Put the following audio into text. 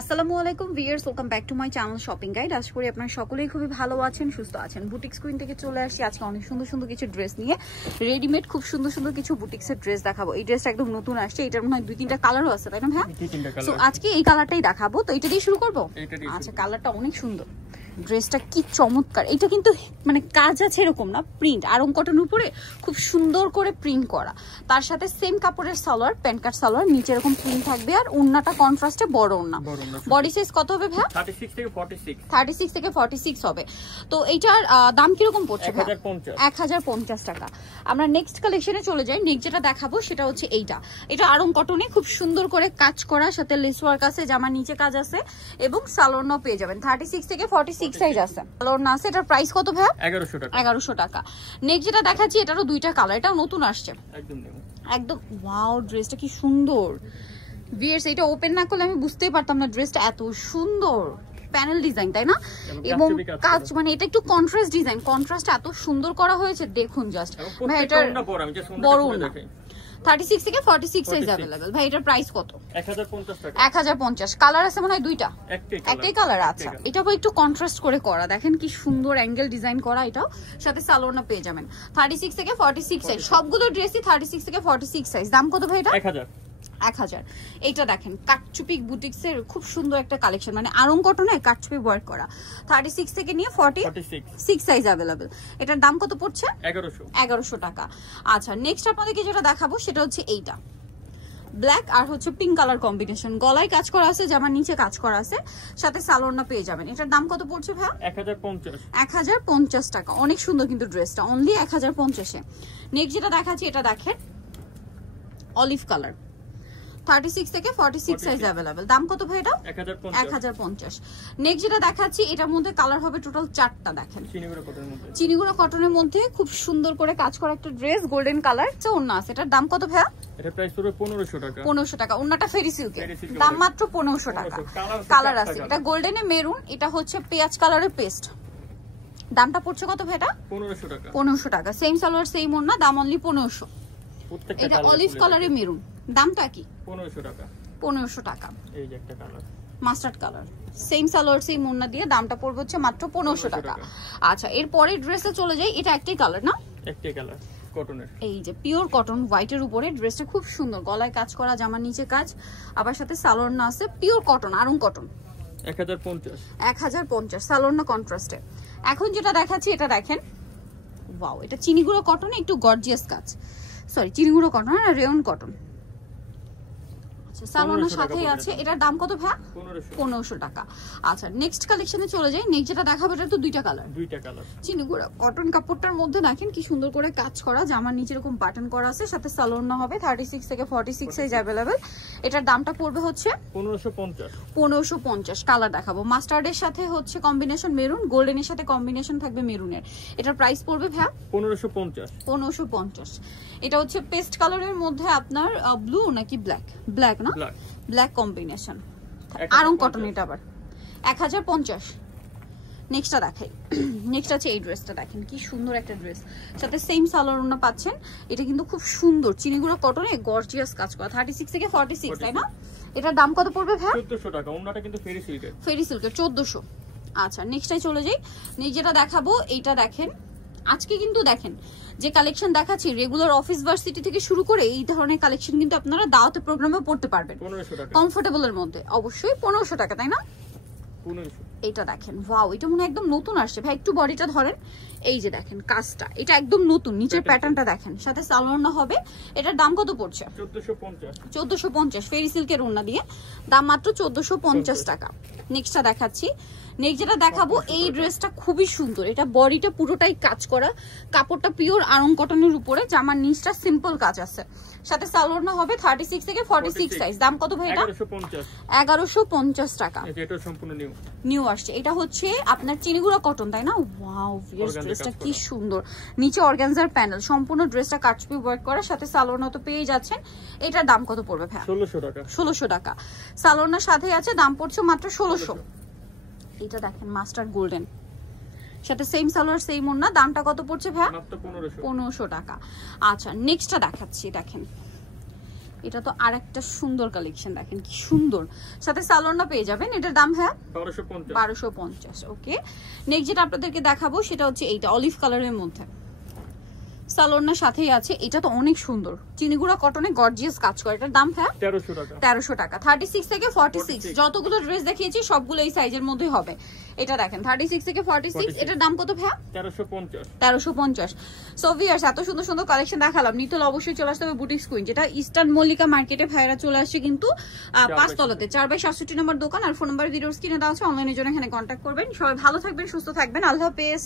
আসসালামু আলাইকুম viewers, welcome back to my channel shopping guide. আশা করি আপনারা সকলেই খুবই ভালো আছেন, সুস্থ আছেন। বুটিক স্ক্রিন থেকে চলে আসি আজকে অনেক সুন্দর সুন্দর কিছু ড্রেস নিয়ে। রেডিমেড খুব সুন্দর সুন্দর কিছু বুটিক্সের ড্রেস দেখাবো। এই ড্রেসটা একদম নতুন আসছে, এটার মনে হয় 2-3টা কালারও আছে, তাই না? হ্যাঁ, সো আজকে এই কালারটাই দেখাবো। তো এটা দিয়ে শুরু করবো। আচ্ছা, কালারটা অনেক সুন্দর, ড্রেসটা কি চমৎকার। এটা কিন্তু মানে কাজ আছে এরকম না, প্রিন্ট আরং কটন উপরে খুব সুন্দর করে প্রিন্ট করা, তার সাথে সেম কাপড়ের সালোয়ার, প্যান্ট কাট সালোয়ার, নিচে এরকম প্রিন্ট থাকবে আর ওন্নাটা কন্ট্রাস্টে বড় ওন্না। বডি সাইজ কত হবে ভাই? 36 থেকে 46 হবে। তো এইটার দাম কিরকম পড়ছে? 1050 টাকা। আমরা নেক্সট কালেকশনে চলে যাই। নেক্সট যেটা দেখাবো সেটা হচ্ছে এইটা। এটা আরং কটনে খুব সুন্দর করে কাজ করা, সাথে লেস ওয়ার্ক আছে, জামার নিচে কাজ আছে এবং সালোয়ারও পেয়ে যাবেন। 36 থেকে 46 সাইজ আছে, সালোয়ার না আছে। এটার প্রাইস কত ভাই? 1100 টাকা। নেক্সট যেটা দেখাচ্ছি এটারও দুইটা কালার, এটাও নতুন আসছে একদম। ওয়াও, ড্রেসটা কি সুন্দর ভিউয়ার্স। এটা ওপেন না করলে আমি বুঝতেই পারতাম না ড্রেসটা এত সুন্দর। প্যানেল ডিজাইন, তাই না? এবং কাজ মানে এটা একটু কন্ট্রাস্ট ডিজাইন, কন্ট্রাস্ট এত সুন্দর করা হয়েছে দেখুন জাস্ট। ভাই এটার বড় না, 36 থেকে 46 সাইজ अवेलेबल। ভাই এটার প্রাইস কত? 1050 টাকা। 1050। কালার আছে মনে হয় দুইটা, একটাই কালার। আচ্ছা, এটাও একটু কন্ট্রাস্ট করে করা, দেখেন কি সুন্দর অ্যাঙ্গেল ডিজাইন করা। এটাও সাথে সালোয়ারটা পেয়ে যাবেন। 36 থেকে 46 সাইজ, সবগুলো ড্রেসই 36 থেকে 46 সাইজ। দাম কত ভাই এটা? 1000। এইটা দেখেন কাটচুপি বুটিক্সের খুব সুন্দর একটা কালেকশন, মানে আরং কটনে কাটচুপি ওয়ার্ক করা। 36 থেকে নিয়ে 46 সাইজ अवेलेबल। এটার দাম কত পড়ছে? 1100 টাকা। আচ্ছা, নেক্সট আপনাদেরকে যেটা দেখাবো সেটা হচ্ছে এইটা, ব্ল্যাক আর হচ্ছে পিঙ্ক কালার কম্বিনেশন। গলায় কাজ করা আছে, জামার নিচে কাজ করা আছে, সাথে সালোয়ারটা পেয়ে যাবেন। এটার দাম কত পড়ছে ভাই? 1050 টাকা। অনেক সুন্দর কিন্তু ড্রেসটা, অনলি 1050 এ। নেক্সট যেটা দেখাচ্ছি এটা দেখেন অলিভ কালার, 36 থেকে 46 সাইজ अवेलेबल। দাম কত ভাই এটা? 1050। নেক্সট যেটা দেখাচ্ছি এটার মধ্যে কালার হবে টোটাল 4টা। দেখেন চিনিগুড়া কটনের মধ্যে খুব সুন্দর করে কাজ করা একটা ড্রেস, গোল্ডেন কালার। ওন্না আছে, এটার দাম কত ভাই? এটা প্রাইস পুরো 1500 টাকা। 1500 টাকা। ওন্নাটা ফেরি সিল্কের, দাম মাত্র 1500 টাকা। কালার আছে, এটা গোল্ডেনে মেরুন, এটা হচ্ছে পেঁয়াজ কালারের পেস্ট। দামটা পড়ছে কত ভাই এটা? 1500 টাকা। 1500 টাকা। সেম সালোয়ার সেম ওন্না, দাম অনলি 1500। এটা অলিভ কালারে মেরুন, দামটা কি? 1500 টাকা। 1500 টাকা। এই যে একটা colour mustard colour, same salwar same ওন্না দিয়ে দামটা পড়বে হচ্ছে মাত্র 1500 টাকা। আচ্ছা, এরপরে ড্রেসে চলে যাই। এটা একটাই কালার না? একটাই কালার কটনের। এই যে পিওর কটন হোয়াইটের উপরে ড্রেসটা খুব সুন্দর, গলায় কাজ করা, জামার নিচে কাজ, আবার সাথে সালোয়ার না আছে। Pure cotton, Aarong cotton. 1050। Salwar না কন্ট্রাস্টে। এখন যেটা দেখাচ্ছি এটা দেখেন, ওয়াও, এটা চিনিগুড়ো কটনে একটু গর্জিয়াস কাজ, সরি চিনিগুড়ো কটন না, রেয়ন কটন। সালোয়ারের সাথেই আছে। এটার দাম কত ভাই? 1500 টাকা। আচ্ছা, নেক্সট কালেকশনে চলে যাই। নেক্সট যেটা দেখাবো এটা তো দুইটা কালার। চিনিগুড়া কটন কাপড়টার মধ্যে দেখেন কি সুন্দর করে কাজ করা, জামার নিচে এরকম বাটন করা আছে, সাথে সালোয়ার না হবে। 36 থেকে 46 সাইজ अवेलेबल। এটার দামটা পড়বে হচ্ছে 1550। কালার দেখাবো, মাস্টার্ডের সাথে হচ্ছে কম্বিনেশন মেরুন, গোল্ডেনের সাথে কম্বিনেশন থাকবে মেরুনের। এটার প্রাইস পড়বে ভাই 1550। এটা হচ্ছে পেস্ট কালারের মধ্যে আপনার ব্লু নাকি ব্ল্যাক না, ব্ল্যাক কম্বিনেশন, আরং কটন। এটা আবার 1050। নেক্সটটা দেখাই। নেক্সট আছে এই ড্রেসটা, দেখেন কি সুন্দর একটা ড্রেস, সাথে সেম সালোয়ার ওন্না পাচ্ছেন। এটা কিন্তু খুব সুন্দর চিনিগুড়ো কটনে গর্জিয়াস কাজ করা। 36 থেকে 46, তাই না? এটার দাম কত পড়বে ভাই? 1400 টাকা। ওন্নাটা কিন্তু ফেরি সিল্কের। 1400। আচ্ছা, নেক্সটটাই চলে যাই। নেক্সট যেটা দেখাবো এইটা দেখেন, আজকে কিন্তু দেখেন যে কালেকশন দেখাচ্ছি রেগুলার অফিস ভার্সিটি থেকে শুরু করে এই ধরনের কালেকশন কিন্তু আপনারা দাওয়াতে প্রোগ্রামে পড়তে পারবেন 1500 টাকা কমফোর্টেবলের মধ্যে। অবশ্যই 1500 টাকা, তাই না? 1500। এটা দেখেন, ওয়াও, এটা মনে একদম নতুন আসছে ভাই। একটু বডিটা ধরেন, এই যে দেখেন কাজটা, এটা একদম নতুন। নিচের প্যাটার্নটা দেখেন, সাথে সালোয়ার না হবে। এটার দাম কত পড়ছে? 1450। ফেরি সিল্কের ওন্না দিয়ে, দাম মাত্র 1450 টাকা। নেক্সটটা দেখাচ্ছি। নেক্সট যেটা দেখাবো এই ড্রেসটা খুবই সুন্দর। এটা বডিটা পুরোটাই কাজ করা, কাপড়টা পিওর আরং কটনের উপরে, জামার নিচটা সিম্পল কাজ আছে, সাথে সালোয়ার না হবে। 36 থেকে 46 সাইজ। দাম কত ভাই এটা? 1150 টাকা। এটা সম্পূর্ণ নিউ আসছে। এটা হচ্ছে আপনার চিনিগুড়া কটন, তাই না? ওয়াও, ড্রেসটা কি সুন্দর। নিচে অর্গানজার প্যানেল, সম্পূর্ণ ড্রেসটা কাটচুপি ওয়ার্ক করা, সাথে সালোয়ার না তো পেয়ে যাচ্ছেন। এটার দাম কত পড়বে ভাই? 1600 টাকা। সালোয়ার না সাথে আছে, দাম পড়ছে মাত্র 1600। এটা দেখেন মাস্টার্ড গোল্ডেন, সাথে সেম সালোয়ার সেম ওন্না, দামটা কত পড়ছে ভাই? মাত্র 1500 টাকা। আচ্ছা, নেক্সটটা দেখাচ্ছি। দেখেন এটা তো আরেকটা সুন্দর কালেকশন, দেখেন কি সুন্দর, সাথে সালোয়ারটা পেয়ে যাবেন। এটার দাম হ্যাঁ 1250। ওকে, নেক্সট যেটা আপনাদেরকে দেখাবো সেটা হচ্ছে এইটা অলিভ কালারের মধ্যে, সালোয়ারটার সাথেই আছে। এটা তো অনেক সুন্দর, চিনিগুড়া কটনে গর্জিয়াস কাজ করে। এটার দাম হ্যাঁ 1300 টাকা। 36 থেকে 46 যতগুলো ড্রেস দেখিয়েছি সবগুলো এই সাইজের মধ্যে হবে। এটা দেখেন 36 থেকে 46, এটার দাম কত ভাইয়া? 1350। সো ভিউয়ার্স, এত সুন্দর সুন্দর কালেকশন দেখালাম, নিতল অবশ্যই চলে আসতে হবে বুটিক্স কুইন, যেটা ইস্টার্ন মল্লিকা মার্কেটে ভাইরা চলে আসছে কিন্তু 5 তলাতে, 4/67 নম্বর দোকান। আর ফোন নাম্বার ভিডিওর স্ক্রিনে দেওয়া আছে, অনলাইনের জন্য এখানে কন্ট্যাক্ট করবেন। সবাই ভালো থাকবেন, সুস্থ থাকবেন, আল্লাহ হাফেজ।